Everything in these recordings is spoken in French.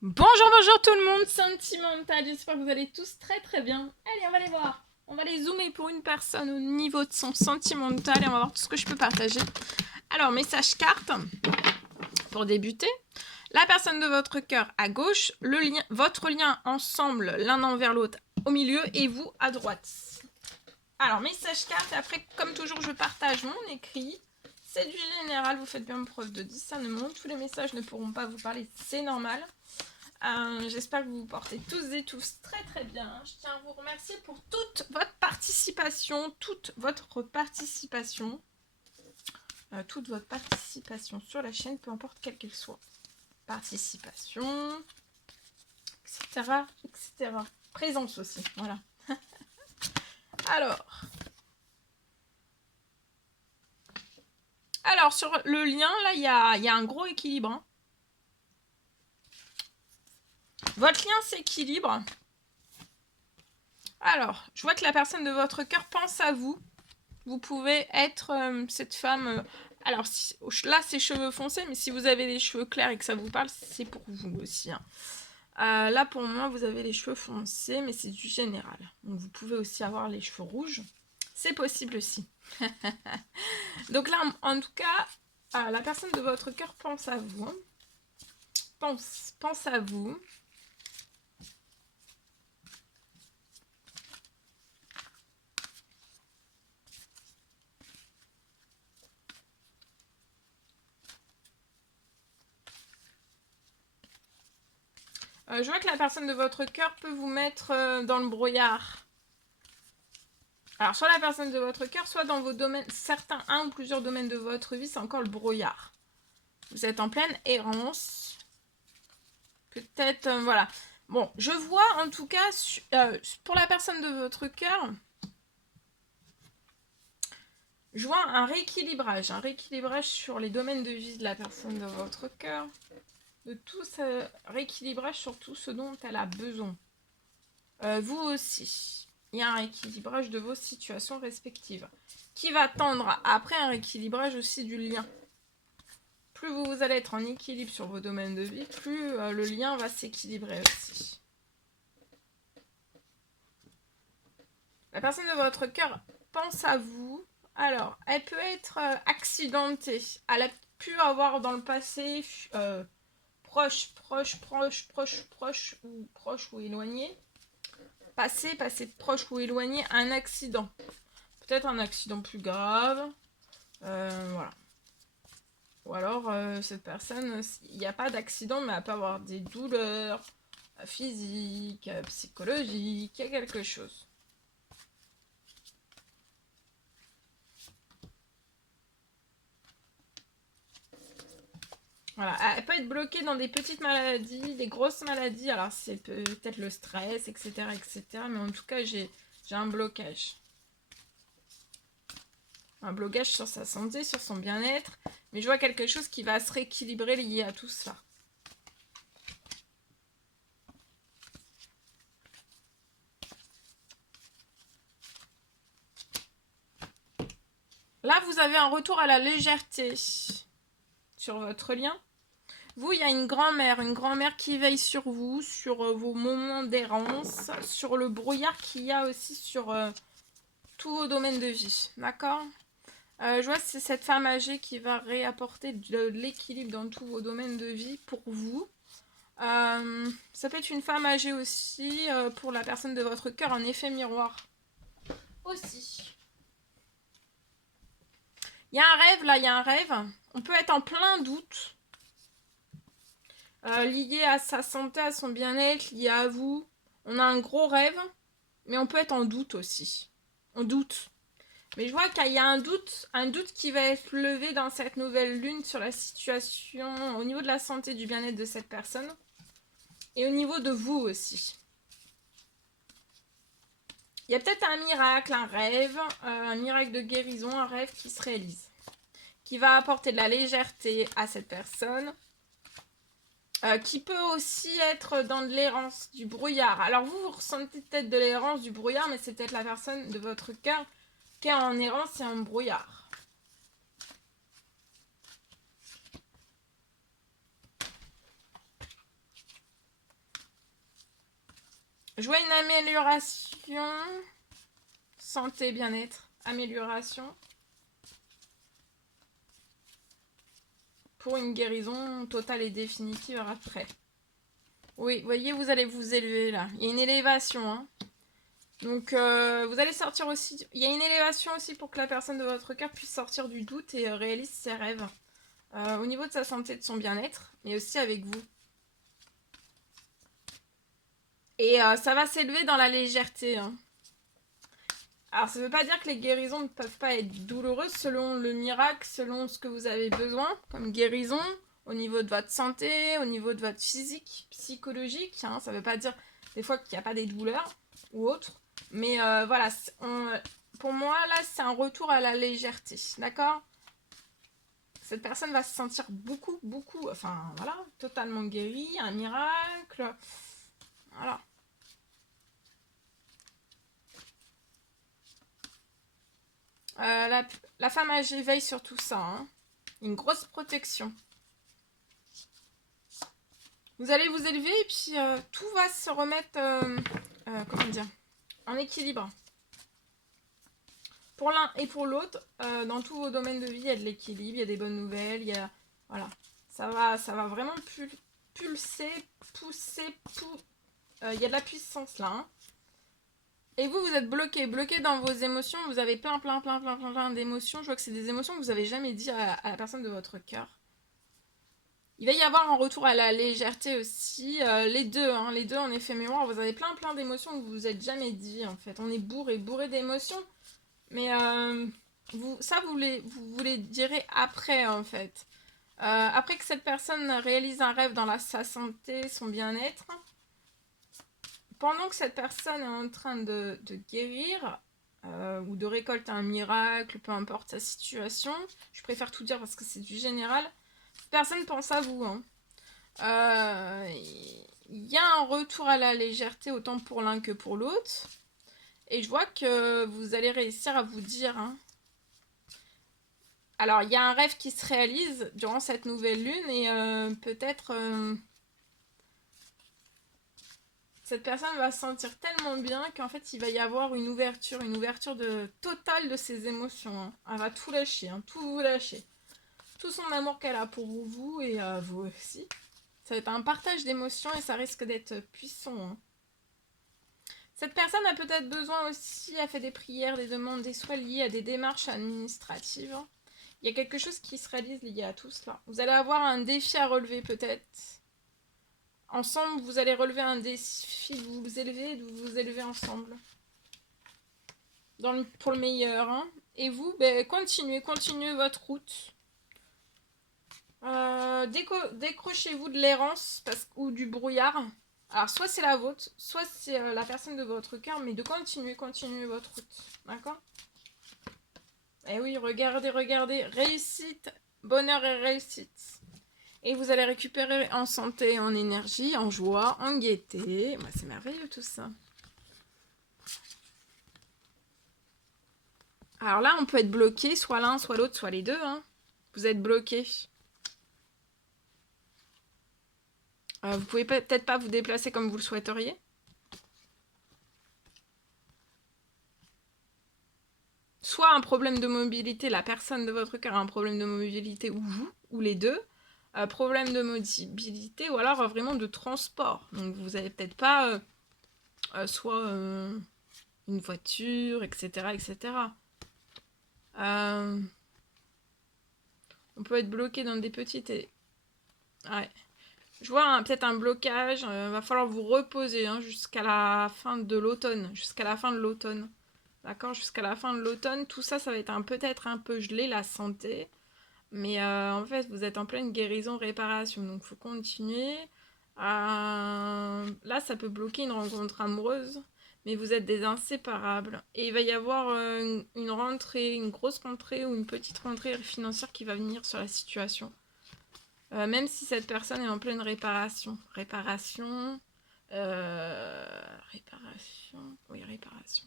Bonjour, bonjour tout le monde, Sentimental, j'espère que vous allez tous très très bien. Allez, on va les voir. On va les zoomer pour une personne au niveau de son sentimental et on va voir tout ce que je peux partager. Alors, message carte, pour débuter. La personne de votre cœur à gauche, votre lien ensemble l'un envers l'autre au milieu et vous à droite. Alors, message carte, et après, comme toujours, je partage mon écrit. C'est du général, vous faites bien preuve de discernement. Tous les messages ne pourront pas vous parler, c'est normal. J'espère que vous vous portez tous et tous très très bien. Je tiens à vous remercier pour toute votre participation, toute votre participation sur la chaîne, peu importe quelle qu'elle soit. Participation, etc., etc. Présence aussi, voilà. Alors sur le lien, là, il y a un gros équilibre. Hein. Votre lien s'équilibre. Alors, je vois que la personne de votre cœur pense à vous. Vous pouvez être cette femme... alors, là, c'est cheveux foncés, mais si vous avez les cheveux clairs et que ça vous parle, c'est pour vous aussi. Hein. Là, pour moi, vous avez les cheveux foncés, mais c'est du général. Donc, vous pouvez aussi avoir les cheveux rouges. C'est possible aussi. Donc là, en tout cas, la personne de votre cœur pense à vous. Hein. Pense à vous. Je vois que la personne de votre cœur peut vous mettre dans le brouillard. Alors, soit la personne de votre cœur, soit dans vos domaines, certains, un ou plusieurs domaines de votre vie, c'est encore le brouillard. Vous êtes en pleine errance. Peut-être, voilà. Bon, je vois en tout cas, pour la personne de votre cœur, je vois un rééquilibrage sur les domaines de vie de la personne de votre cœur, de tout ce rééquilibrage sur tout ce dont elle a besoin. Vous aussi. Il y a un rééquilibrage de vos situations respectives qui va tendre après un rééquilibrage aussi du lien. Plus vous allez être en équilibre sur vos domaines de vie, plus le lien va s'équilibrer aussi. La personne de votre cœur pense à vous. Alors, elle peut être accidentée. Elle a pu avoir dans le passé proche ou éloigné. Passé proche ou éloigné, un accident. Peut-être un accident plus grave. Voilà. Ou alors, cette personne, il n'y a pas d'accident, mais elle peut avoir des douleurs physiques, psychologiques, il y a quelque chose. Voilà, elle peut être bloquée dans des petites maladies, des grosses maladies. Alors, c'est peut-être le stress, etc., etc. Mais en tout cas, j'ai un blocage. Un blocage sur sa santé, sur son bien-être. Mais je vois quelque chose qui va se rééquilibrer lié à tout cela. Là, vous avez un retour à la légèreté sur votre lien. Vous, il y a une grand-mère qui veille sur vous, sur vos moments d'errance, sur le brouillard qu'il y a aussi sur tous vos domaines de vie. D'accord ? Je vois que c'est cette femme âgée qui va réapporter de l'équilibre dans tous vos domaines de vie pour vous. Ça peut être une femme âgée aussi pour la personne de votre cœur, un effet miroir. Aussi. Il y a un rêve, là, il y a un rêve. On peut être en plein doute. Lié à sa santé, à son bien-être, lié à vous. On a un gros rêve, mais on peut être en doute aussi. On doute. Mais je vois qu'il y a un doute qui va être levé dans cette nouvelle lune sur la situation au niveau de la santé, du bien-être de cette personne. Et au niveau de vous aussi. Il y a peut-être un miracle, un rêve, un miracle de guérison, un rêve qui se réalise. Qui va apporter de la légèreté à cette personne. Qui peut aussi être dans de l'errance, du brouillard. Alors vous ressentez peut-être de l'errance, du brouillard, mais c'est peut-être la personne de votre cœur qui est en errance et en brouillard. Je vois une amélioration. Santé, bien-être. Amélioration. Pour une guérison totale et définitive après. Oui, vous voyez, vous allez vous élever là. Il y a une élévation. Hein. Donc, vous allez sortir aussi... Il y a une élévation aussi pour que la personne de votre cœur puisse sortir du doute et réalise ses rêves. Au niveau de sa santé, de son bien-être, mais aussi avec vous. Et ça va s'élever dans la légèreté. Hein. Alors, ça ne veut pas dire que les guérisons ne peuvent pas être douloureuses selon le miracle, selon ce que vous avez besoin comme guérison, au niveau de votre santé, au niveau de votre physique, psychologique. Hein. Ça ne veut pas dire des fois qu'il n'y a pas des douleurs ou autres. Mais voilà, pour moi, là, c'est un retour à la légèreté. D'accord ? Cette personne va se sentir beaucoup, enfin voilà, totalement guérie, un miracle. Voilà. La femme âgée veille sur tout ça. Hein. Une grosse protection. Vous allez vous élever et puis tout va se remettre, comment dire, en équilibre. Pour l'un et pour l'autre, dans tous vos domaines de vie, il y a de l'équilibre, il y a des bonnes nouvelles, il y a... Voilà. Ça va vraiment pulser, pousser, il y a de la puissance là. Hein. Et vous êtes bloqué dans vos émotions. Vous avez plein d'émotions. Je vois que c'est des émotions que vous n'avez jamais dit à la personne de votre cœur. Il va y avoir un retour à la légèreté aussi. Les deux en effet mémoire. Vous avez plein d'émotions que vous vous êtes jamais dit en fait. On est bourré d'émotions. Mais vous les direz après en fait. Après que cette personne réalise un rêve dans sa santé, son bien-être. Pendant que cette personne est en train de guérir ou de récolter un miracle, peu importe sa situation, je préfère tout dire parce que c'est du général, personne pense à vous. Hein. Y a un retour à la légèreté autant pour l'un que pour l'autre. Et je vois que vous allez réussir à vous dire... Hein. Alors, il y a un rêve qui se réalise durant cette nouvelle lune et peut-être... cette personne va se sentir tellement bien qu'en fait il va y avoir une ouverture totale de ses émotions. Hein. Elle va tout lâcher, hein, tout vous lâcher. Tout son amour qu'elle a pour vous et vous aussi. Ça va être un partage d'émotions et ça risque d'être puissant. Hein. Cette personne a peut-être besoin aussi, a fait des prières, des demandes, des soins liés à des démarches administratives. Il y a quelque chose qui se réalise lié à tout cela. Vous allez avoir un défi à relever peut-être. Ensemble, vous allez relever un défi de vous élever et de vous élever ensemble. Pour le meilleur. Hein. Et vous, continuez votre route. Décrochez-vous de l'errance ou du brouillard. Alors, soit c'est la vôtre, soit c'est la personne de votre cœur, mais de continuer votre route. D'accord ? Eh oui, regardez. Réussite, bonheur et réussite. Et vous allez récupérer en santé, en énergie, en joie, en gaieté. Bah, c'est merveilleux tout ça. Alors là, on peut être bloqué, soit l'un, soit l'autre, soit les deux. Hein. Vous êtes bloqué. Vous pouvez peut-être pas vous déplacer comme vous le souhaiteriez. Soit un problème de mobilité, la personne de votre cœur a un problème de mobilité, ou vous, ou les deux. Problème de mobilité, ou alors vraiment de transport. Donc vous n'avez peut-être pas soit une voiture, etc. On peut être bloqué dans des petites... Ouais. Je vois peut-être un blocage. Va falloir vous reposer hein, jusqu'à la fin de l'automne. D'accord ? Jusqu'à la fin de l'automne. Tout ça, ça va être peut-être un peu gelé, la santé. Mais en fait, vous êtes en pleine guérison-réparation. Donc, il faut continuer. Là, ça peut bloquer une rencontre amoureuse. Mais vous êtes des inséparables. Et il va y avoir une rentrée, une grosse rentrée ou une petite rentrée financière qui va venir sur la situation. Même si cette personne est en pleine réparation. Réparation. Oui, réparation.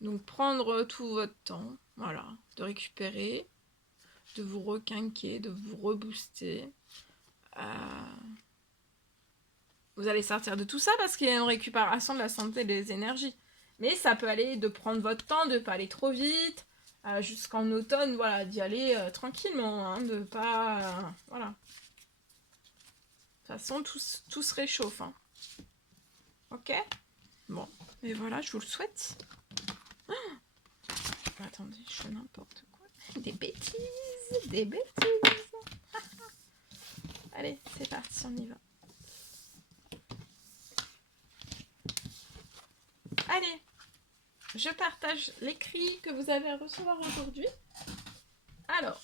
Donc prendre tout votre temps, voilà, de récupérer, de vous requinquer, de vous rebooster. vous allez sortir de tout ça parce qu'il y a une récupération de la santé et des énergies. Mais ça peut aller de prendre votre temps, de ne pas aller trop vite, jusqu'en automne, voilà, d'y aller tranquillement, hein, de pas... voilà. De toute façon, tout se réchauffe. Hein. Ok? Bon, et voilà, je vous le souhaite. Oh, attendez, je fais n'importe quoi. Des bêtises, des bêtises. Allez, c'est parti, on y va. Allez, je partage l'écrit que vous avez à recevoir aujourd'hui. Alors,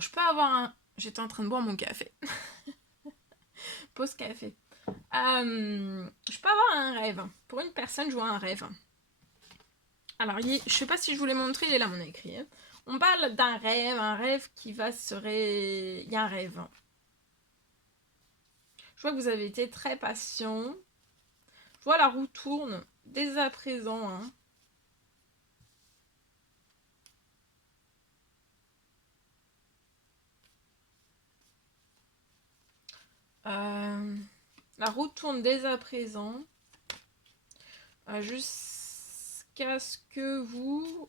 je peux avoir un... J'étais en train de boire mon café. Pause café. Je peux avoir un rêve. Pour une personne, je vois un rêve. Alors, je sais pas si je vous l'ai montré, il est là mon écrit. Hein. On parle d'un rêve, un rêve qui va se Il y a un rêve. Je vois que vous avez été très patient. Je vois la roue tourne dès à présent. Hein. La roue tourne dès à présent. Jusqu'à ce que vous...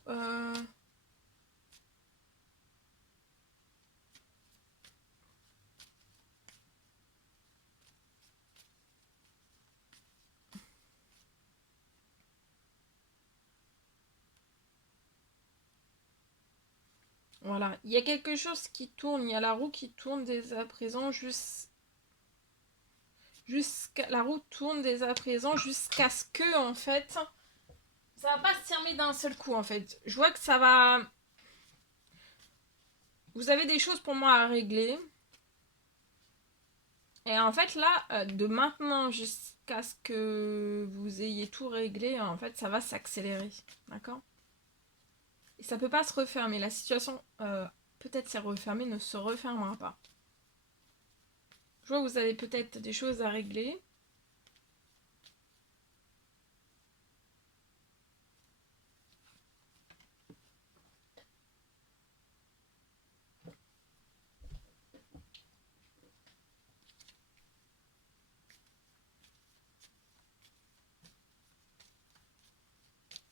Voilà, il y a quelque chose qui tourne, il y a la roue qui tourne dès à présent la roue tourne dès à présent jusqu'à ce que en fait ça va pas se terminer d'un seul coup en fait. Je vois que ça va. Vous avez des choses pour moi à régler. Et en fait là, de maintenant jusqu'à ce que vous ayez tout réglé, en fait ça va s'accélérer. D'accord? Et ça peut pas se refermer. La situation peut-être s'est refermée, ne se refermera pas. Je vois que vous avez peut-être des choses à régler.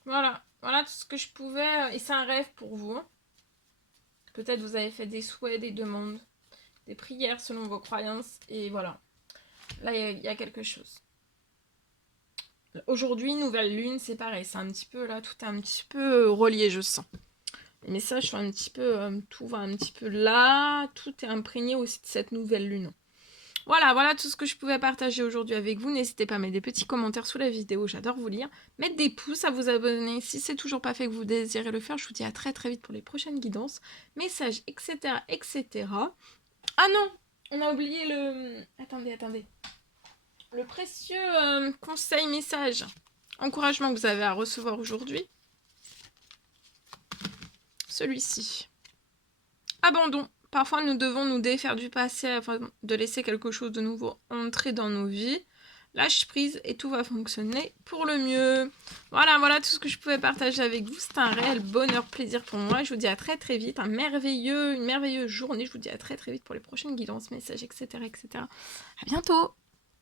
Voilà, voilà tout ce que je pouvais. Et c'est un rêve pour vous. Peut-être vous avez fait des souhaits, des demandes, des prières selon vos croyances. Et voilà. Là, il y a quelque chose. Aujourd'hui, nouvelle lune, c'est pareil. C'est un petit peu là, tout est un petit peu relié, je sens. Les messages sont un petit peu... tout va un petit peu là. Tout est imprégné aussi de cette nouvelle lune. Voilà tout ce que je pouvais partager aujourd'hui avec vous. N'hésitez pas à mettre des petits commentaires sous la vidéo, j'adore vous lire. Mettre des pouces, à vous abonner si c'est toujours pas fait que vous désirez le faire. Je vous dis à très très vite pour les prochaines guidances, messages, etc. etc. Ah non, on a oublié le... Attendez. Le précieux conseil, message, encouragement que vous avez à recevoir aujourd'hui. Celui-ci. Abandon. Parfois, nous devons nous défaire du passé afin de laisser quelque chose de nouveau entrer dans nos vies. Lâche prise et tout va fonctionner pour le mieux. Voilà tout ce que je pouvais partager avec vous. C'est un réel bonheur, plaisir pour moi. Je vous dis à très très vite. Une merveilleuse journée. Je vous dis à très très vite pour les prochaines guidances, messages, etc. etc. À bientôt.